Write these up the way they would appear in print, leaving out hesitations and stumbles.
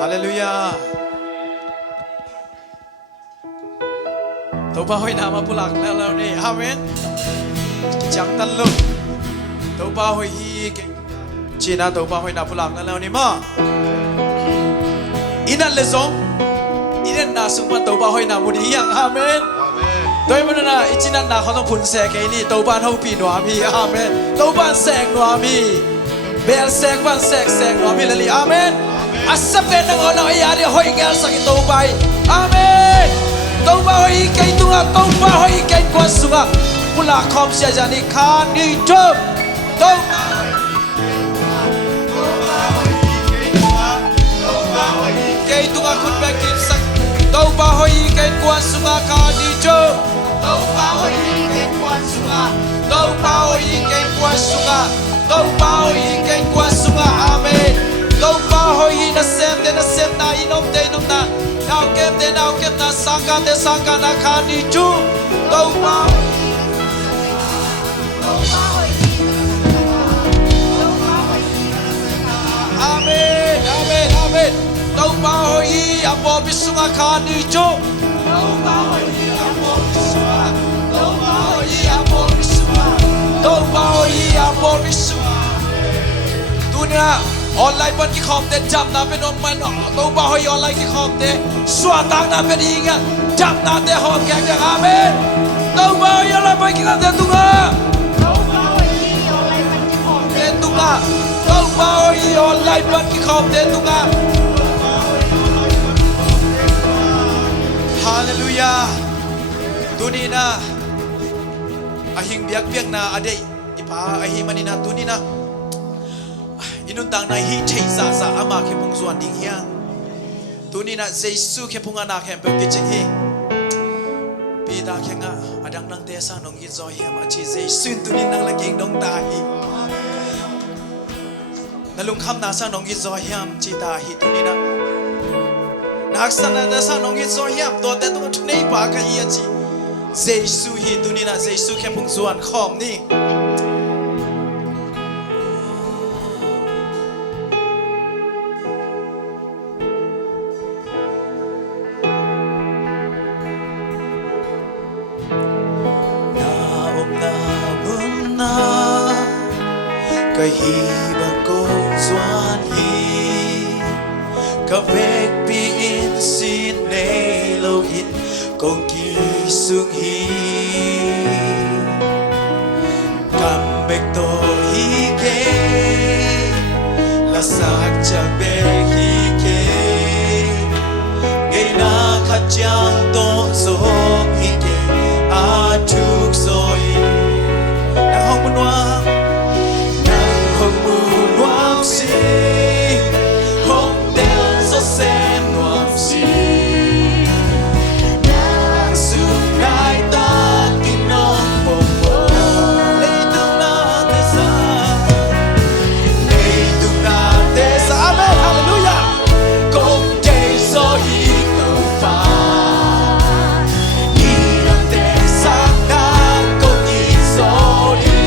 Hallelujah. Tàu bao hồi nào mà bù lạc lâu nè, amen. Chẳng tan lúc. Tàu bao hồi hi chỉ na tàu bao hồi nào bù lạc lâu nè mà. Inan lệ giống, inan na sung ban tàu bao hồi nào muốn hiang, amen. Tôi muốn na ichinan na không phun xe cái này tàu ban hậu pi noa mi, amen. Tàu ban sek noa mi, bel sek ban sek noa mi lali, amen. Asap cái nang ono iya di hoi ngel sakit tàu bay, amen. Tàu bay cái tunga tàu bay cái quan sunga, pula khom sia jani khan đi chớp, tàu cái tunga khut bay kim sak, tàu bay cái quan sunga khan đi chớp, tàu bay cái quan sunga, tàu bay cái quan sunga, tàu bay cái quan sunga, amen. Tàu bay na sem na inom na. Nào kem na sangka na khan đi chu tàu bao amen amen amen tàu bao hi apo bisunga khan đi chu tàu bao hi apo bisunga tàu bao hi apo bisunga tàu bao hi apo bisunga dunia online ban ki khom te jam na pe non man to ba hoi online ki khom te swa tang na pe ding jam na te hom kek kek amen to ba hoi online ban ki khom te tunga to ba hoi online ban ki khom te tunga to ba hoi online ban ki khom te tunga hallelujah tunina ahing biak na ade ipa ahi manina tunina inun tang na hi chei za ama ke pung zuan ding hiang tuni na jesu ke pung ana ke pe ki ching hi pi da ke nga adang nang te sa nong gi zo hiam a chi jesu tuni nang la king dong ta hi na lung kham na sa nong gi zo hiam chi ta hi tuni na nak sa na sa nong gi zo hiam to te tu nei pa ka hi chi jesu hi tuni na jesu ke pung zuan khom ni cái hi bằng công doan hi cái vết bi in xin nay lâu in công kỳ sung hi cầm bек to hi ke là sắc chẳng bek hi ke ngày na khát chẳng to giống hi ke a chuk rồi đang hong buồn hoa Nuam si, hong del so sem nuam si. Nang sung nai ta kin nong bom bom. Lei tung na te sa, amen, hallelujah. Kong kei so hi tu fa. Ni nang te sa na kong i so di.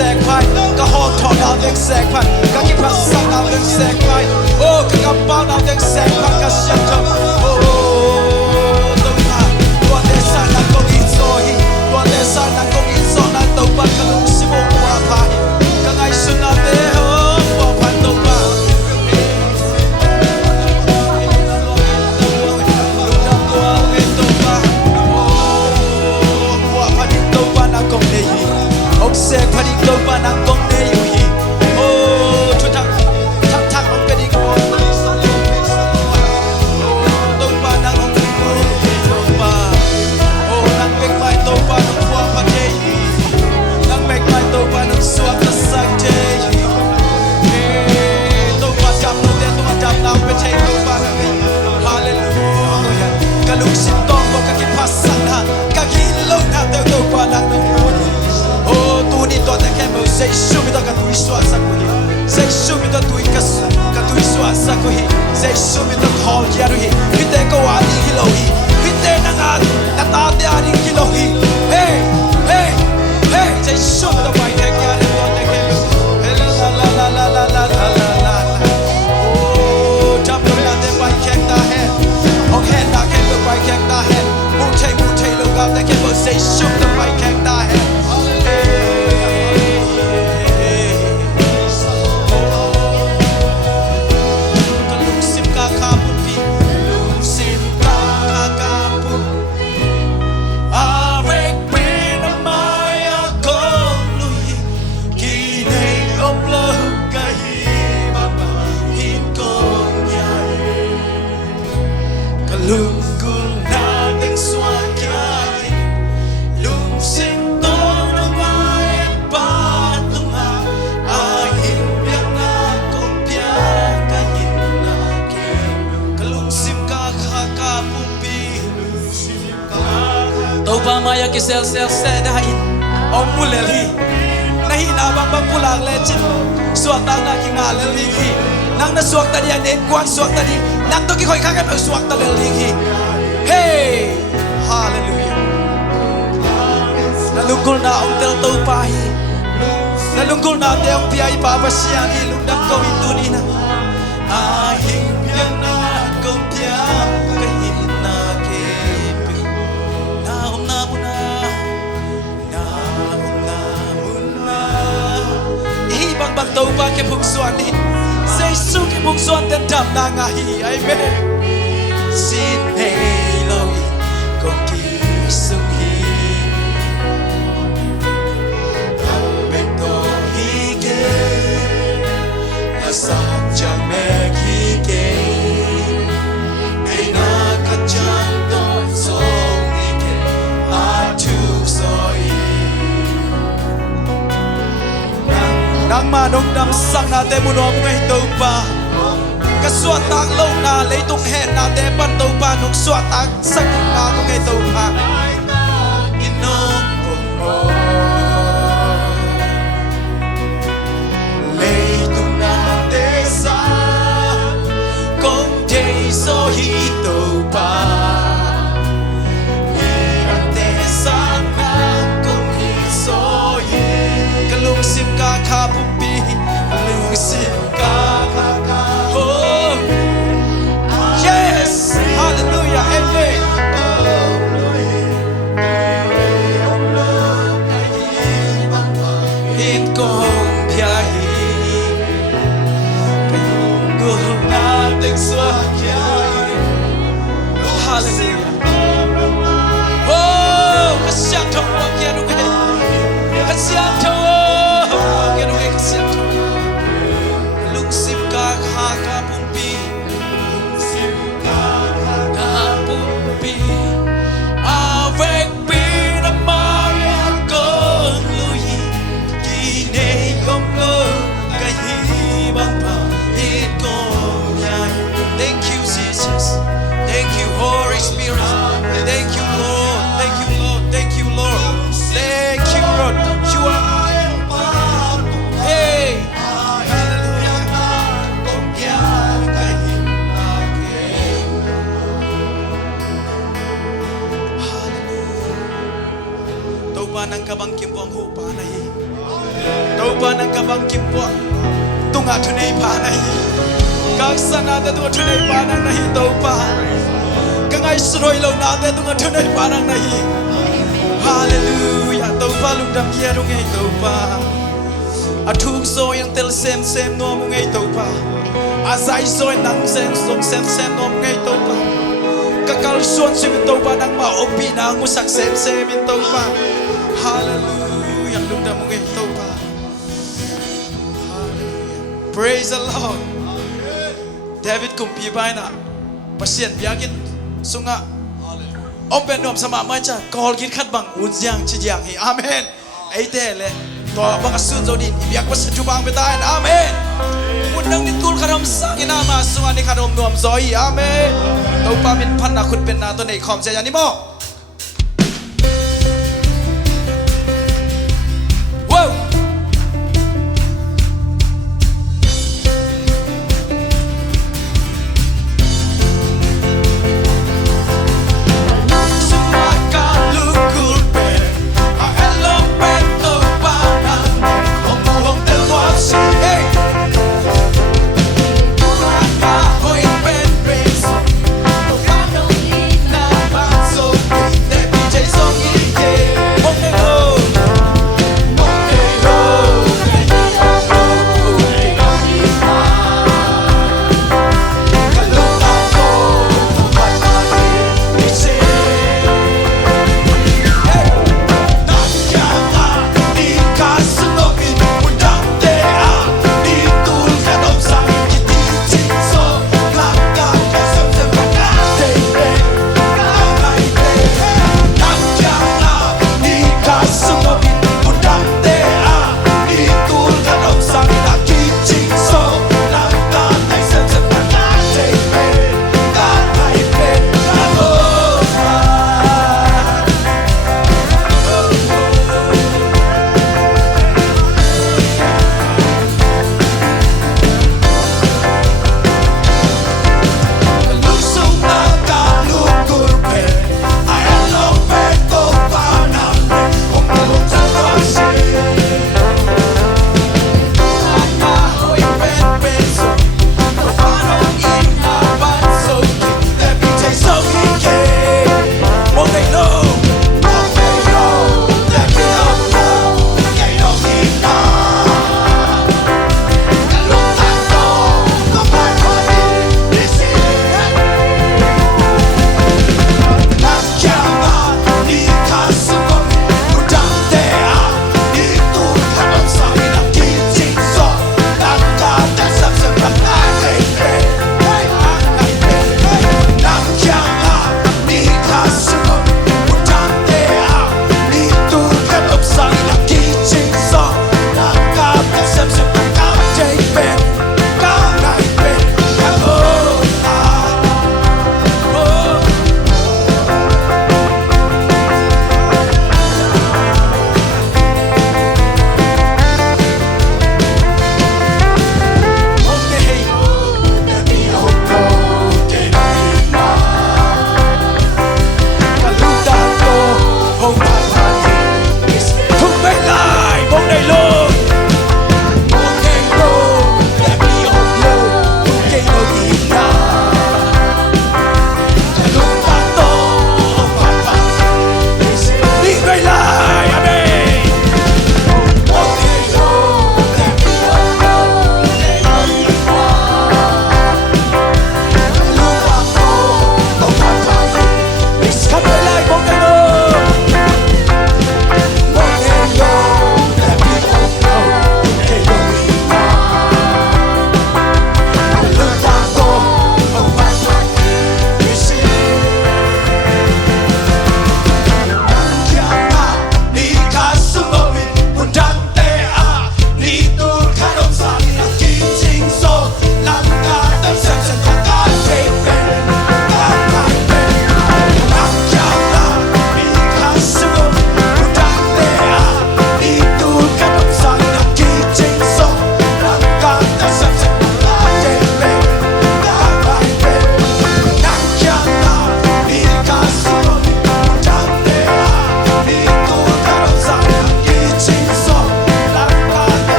sek pai ka ho tho na dek sek pai ka ki pas sang na dek sek pai oh ka pa na dek sek pai ka sian tho oh to pa lo de sa na ko i so hi lo de sa na ko i so na to pa ka lu si mo wa pa ka ngai su na de ho pa pa to pa ông sẽ phải đi đâu và nàng công để yêu hi oh chúng ta thắc thắc ông cái đi con đâu và nàng ông đi con đâu và oh nàng make my đâu và nàng qua phát đây nàng make my đâu và nàng suat ta sang đây đâu và chạm đâu để đâu và chạm nào về đây đâu và nàng hallelujah cả lúc xin tông vào các cái phát sang ha các cái lâu nào đâu và nàng oh tu ni to ta kemo sei shumi to ka tu iswasa ko hi sei shumi to tu ikas ka tu iswasa ko hi sei shumi to khol ya ru hi hite ko ani ki lo hi hite na nga na ta te ani ki lo hi hey hey hey sei shumi to bai thek ya to ta kemo la la la la la la la la oh jam to na te bai kek ta hai ok hen na kemo bai kek ta hai mu thai lo ka ta kemo sei shumi to bai kek ta hai Maya ki sel se dai om muleli nahi na bang bang pulang le chin suak ta na ki nga le li hi nang na suak ta dia den kwang suak ta di nang to ki khoi khang ka suak ta le li hi hey hallelujah na lungkul na om tel to pa hi na lungkul na te om pi ai pa pa siang hi lung dam ko in tu ni na a hing yang na ko pia ka hi na ke bang bang tàu ba cái bung xuân đi, xây su cái bung xuân tên đam na ngà hi ai mê, xin hãy lỗi con kỳ sung hi, thằng bên tôi hi kê, là sao chẳng mẹ hi kê, ngày na cắt chẳng tôi sông hi kê, à chú soi. Nang manong dam sang na te munom ngai to pa ka suat tak lo na le tung he na te pan to pa nong suat tak sak na ko ngai to pa inom mo le tung na te sa kong te so hi to pa iran te sa na kong hi so hi kalung sim ka kha pumpi kalung sim ka kha oh yes hallelujah amen hit kong pia hi go na tek swa kya hallelujah oh kasya thong wa kya ru ke kasya thong Nang kabang kimbong ho pa na hi tàu ba nang kabang kimpo tunga thunei pa nai các sana te tunga thunei pa nang nahi tàu ba kangai sroi lo na te tunga thunei pa nang nahi hallelujah tàu ba lung dam kia rung ei tàu ba athuk so yang tel sem no mu ngei tàu ba azai so nang sem no mu ngei tàu ba kakal suan sim tàu ba nang ma opi na ngu sak sem in tàu ba hallelujah lung dam mu ngei tàu ba praise the Lord David kumpi bai na pasien biakin sunga open nom sama macha kol git khat bang unjang chijang hi amen ai te le to bang asun zodin biak pas jubang betain amen munang ni tul kharom sang ina ma sunga ni kharom nom zoi amen to pa min phan na khut pen na to nei khom che yani mo wow so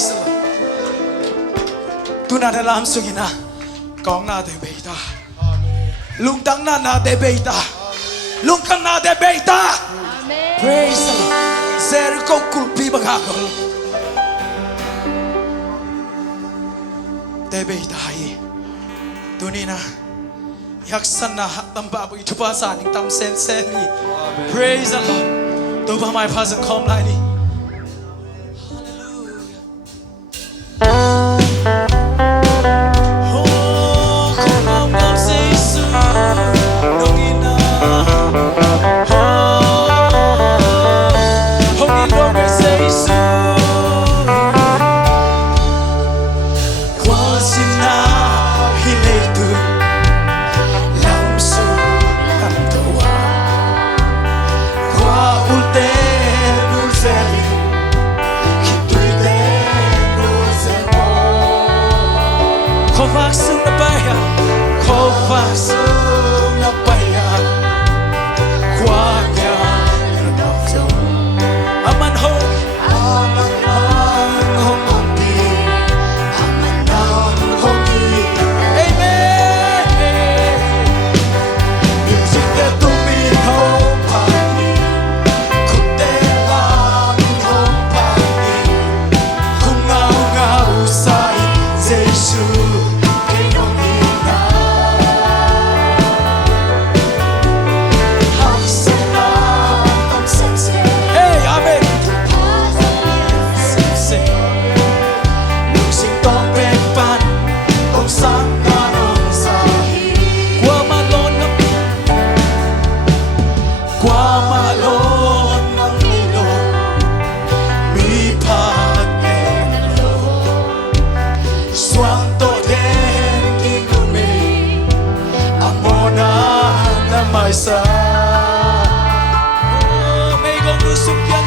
Praise the Lord. Tu na đã làm sự gì na, con na để bày ta, lung tăng na để bày ta, lung khăn na để bày ta. Praise the Lord. Zer kong kulpi bagakol. Để bày ta hi. Tu ni na, yak san na tam ba bagi tu pa sa ning tam sen sen ni. Praise the Lord. Tu ba mai pa sang kom lai ni. Hãy subscribe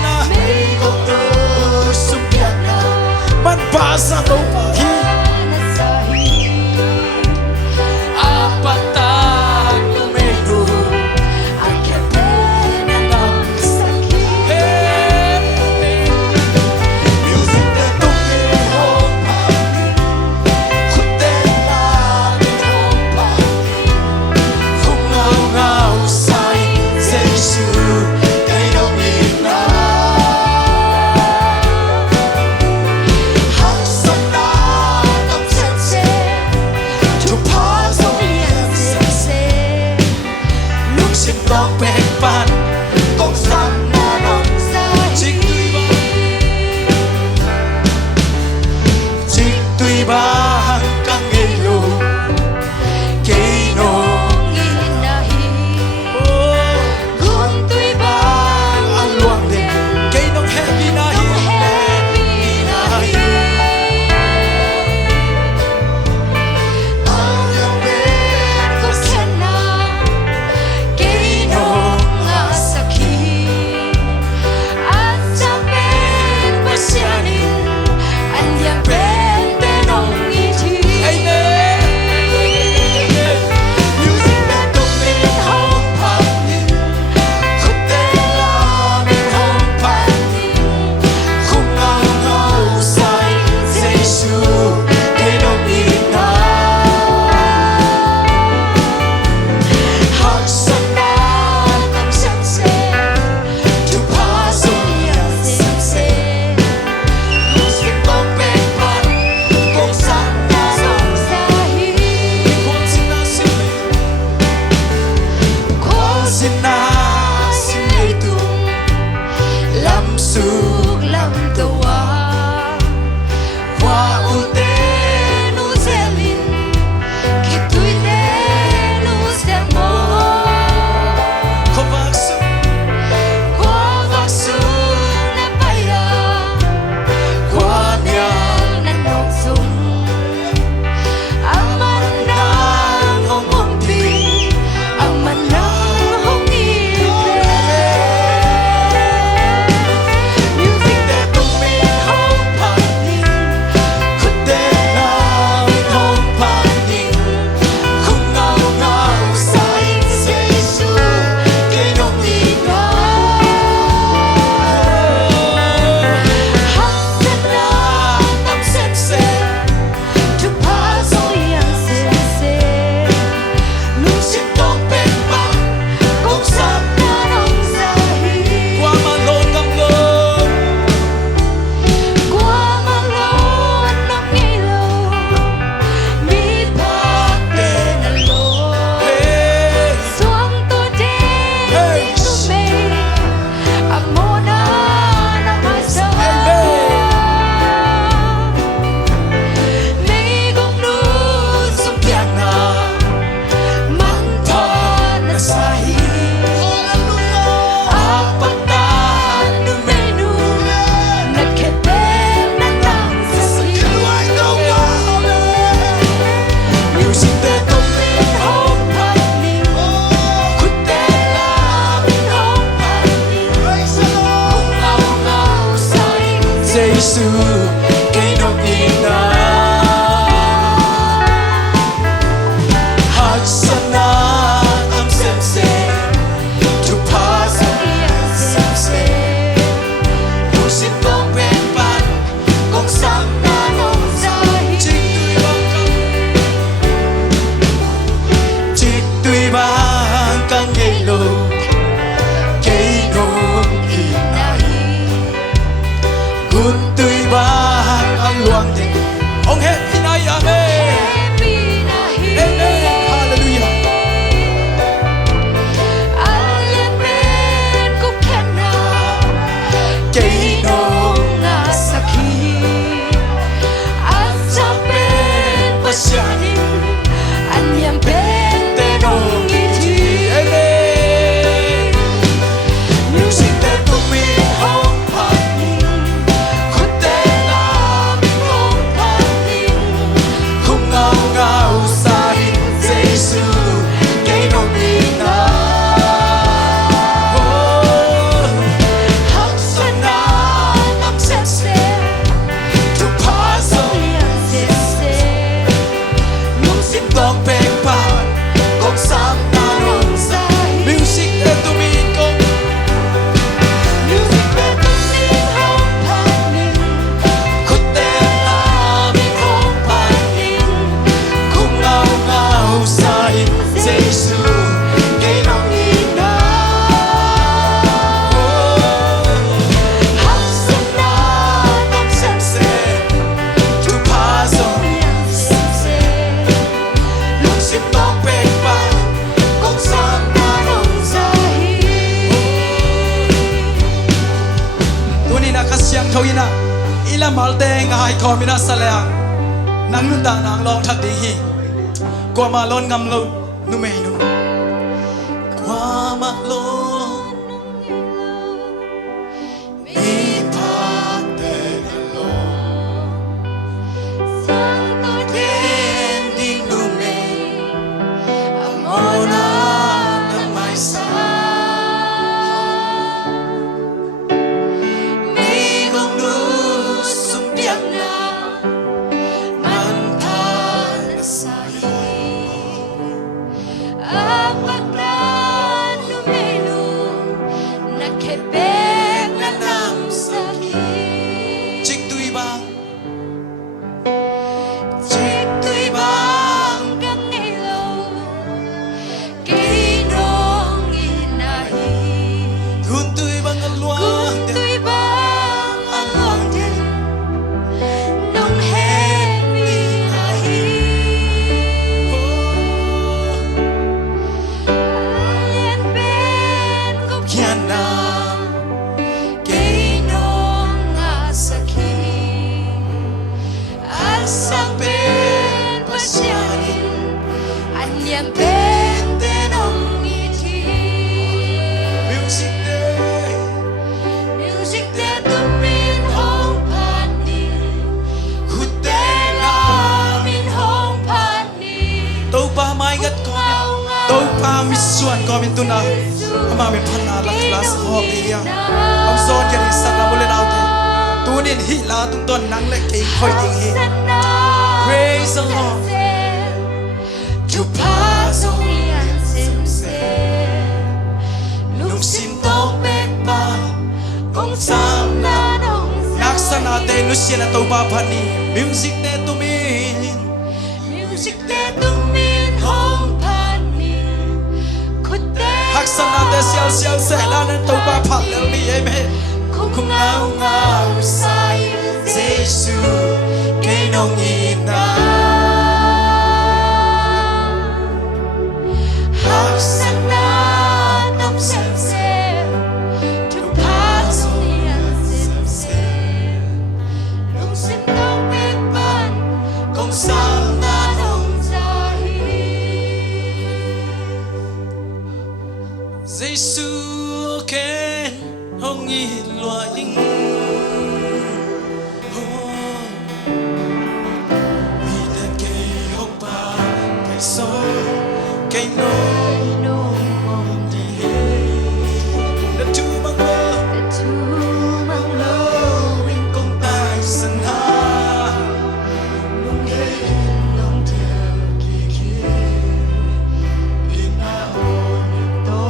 ขอมินาสเลงนังนุตานางลองทัดดีหิกว่ามาล้นงำลุนุเมนูกว่ามาล้นมีพาเตนโลสังตัวเย็นดิ้งนุเมอโมนานาไม่สามีกงดูสุมเดียงนามิส่วนก็เป็นตุนามาเป็นพันนาลักลาสฮอบียเอาโซนกันอีสักนะบุเลนเอาเถอะตัวนี้ฮิลาตุ้งต้นนังเล็กเองคอยยิงฮิ Praise the Lord จุพาสงยันเซมเซลุกซิมโตเบกบากงสามลาดงนักสนาเตนุเชียนตัวบาพันนีมิวสิกเนตุมินมิวสิกเนตุมินฮองฮักษณะเตเซียลเซียลเซลานันตัวบาพันเลวนี่เอเมนคงเงาเงาใส่เยซูเกนองอินาฮักษณะน้ำเซมเซทุกพาสเนียเซมเซลุงสิมต้องเบิกบานคงสามนาดงใจGiêsu khen hồng y loa in mi ta kê hồng ba cái số cái nô mong đi đất chú mang lơ in công tài sân ha nung hê nung theo kỳ kỳ in na ô nhật tô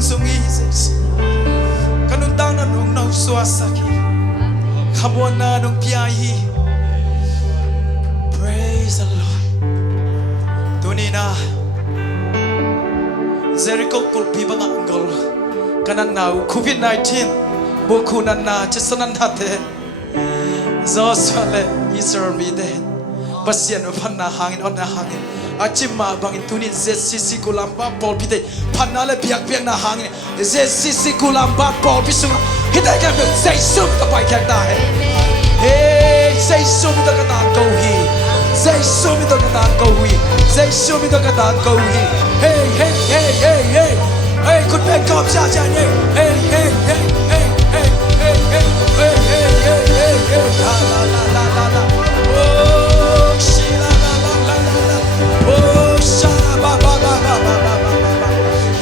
sungi Jesus kanundang na nung nauswasaki kabuan na nung piyahi praise the Lord tunina Jericho kulpi bang anggol kanan nau COVID-19 bukunan na cesanan hate Zosale Israel mide Basian panna hangin on na hangin Achima bangin tunin zcccolumbus Paul pite panna le biak biak na hangin zcccolumbus Paul pisuma kita kan say sum to pai kyak da hai hey say sum to kata go hi say sum to kata go hi say sum to kata go hi hey hey hey hey hey hey could be come cha cha hey hey hey hey hey hey hey hey hey hey hey hey la la la la la la oh shila la la la la la oh shara ba ba ba ba ba ba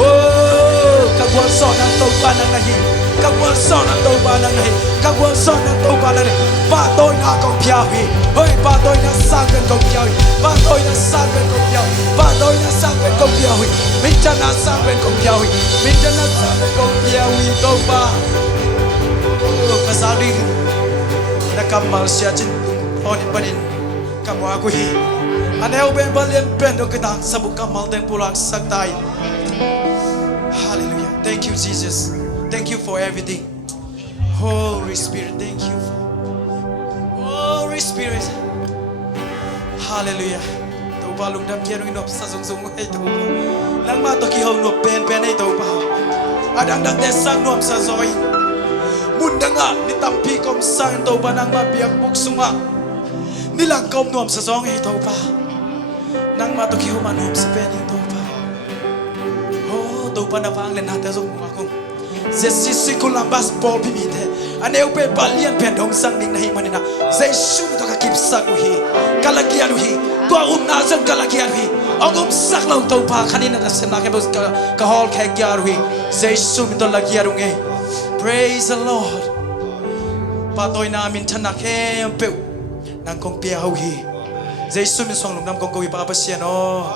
oh kagwan son ang tau pa nang nahi kagwan son ang tau pa nang nahi kagwan son ang tau pa nang nahi ba toy na kong piawi hoy ba toy na sakwen kong piawi ba toy na sakwen kong piawi ba toy na sakwen kong piawi minjan na sakwen kong piawi minjan na sakwen kong piawi tau pa oh kasari nakamal siya chin onin panin kamu aku hi aneu ben balian ben do kita sabuk kamal teng pulang saktai hallelujah thank you Jesus thank you for everything Holy Spirit thank you Holy Spirit hallelujah to balung dam kian nop sa sung sung ai to lang ma to ki hong nop pen pen ai to ba adang dang te sang nop sa zoi mundanga ni tampi kom sang to banang ma biak buk sunga nilang kom nom sa zong ai to pa nang ma to ki homa nom sa pen to pa oh to pa na wang len hata zong ma kong zcccolumbus Paul pimite aneu pe balian pen dong sang ning nahi manina zai shum to ka kip sak hi kalagian hi ko na sang kalagian hi angum sak lau to pa khanina da sem na ke bos ka hol khe gyar hi zai shum to lagiar nge praise the Lord patoy na min thanak he pe nang kong pia ho hi zai shum song lung nam kong ko pa pa sian o